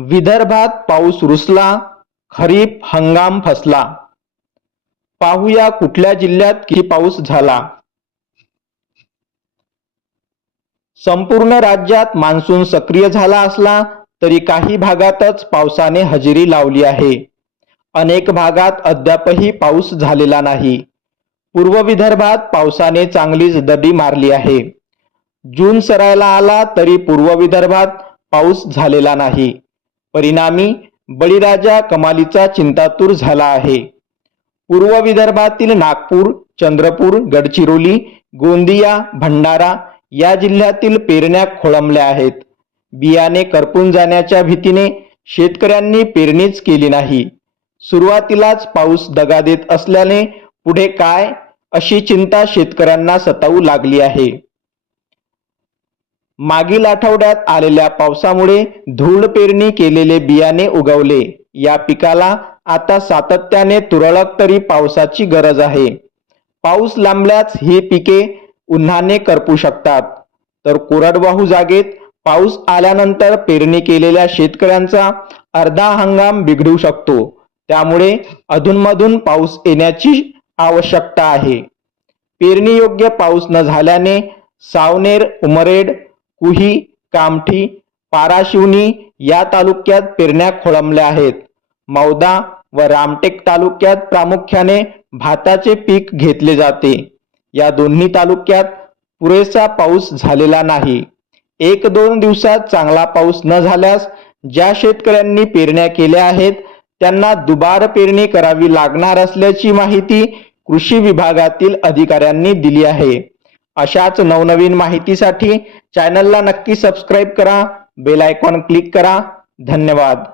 विदर्भात पाऊस रुसला खरीप हंगाम फसला. पाहूया कुठल्या जिल्ह्यात किती पाऊस झाला. संपूर्ण राज्यात मान्सून सक्रिय झाला असला तरी काही भागातच पावसाने हजेरी लावली आहे. अनेक भागात अद्यापही पाऊस झालेला नाही. पूर्व विदर्भात पावसाने चांगलीच दडी मारली आहे. जून सरायला आला तरी पूर्व विदर्भात पाऊस झालेला नाही. परिणामी बळीराजा कमालीचा चिंतातूर झाला आहे. पूर्व विदर्भातील नागपूर चंद्रपूर गडचिरोली गोंदिया भंडारा या जिल्ह्यातील पेरण्या खोळंबल्या आहेत. बियाणे करपून जाण्याच्या भीतीने शेतकऱ्यांनी पेरणीच केली नाही. सुरुवातीलाच पाऊस दगा देत असल्याने पुढे काय? अशी चिंता शेतकऱ्यांना सतावू लागली आहे. मागील आठवड्यात आलेल्या पावसामुळे धूळ पेरणी केलेले बियाणे उगवले. या पिकाला आता सातत्याने तुरळक तरी पावसाची गरज आहे. पाऊस लांबल्याच ही पिके उन्हाने करपू शकतात. तर कोरडवाहू जागेत पाऊस आल्यानंतर पेरणी केलेल्या शेतकऱ्यांचा अर्धा हंगाम बिघडू शकतो. त्यामुळे अधूनमधून पाऊस येण्याची आवश्यकता आहे. पेरणी योग्य पाऊस न झाल्याने सावनेर उमरेड कुही कामठी पाराशिवनी या तालुक्यात पेरण्या खोळंबल्या आहेत. मौदा व रामटेक तालुक्यात प्रामुख्याने भाताचे पीक घेतले जाते. या दोन्ही तालुक्यात पुरेसा पाऊस झालेला नाही. एक दोन दिवसात चांगला पाऊस न झाल्यास ज्या शेतकऱ्यांनी पेरण्या केल्या आहेत त्यांना दुबार पेरणी करावी लागणार असल्याची माहिती कृषी विभागातील अधिकाऱ्यांनी दिली आहे. अशाच नवनवीन माहितीसाठी चॅनलला नक्की सबस्क्राईब करा बेल आयकॉन क्लिक करा. धन्यवाद.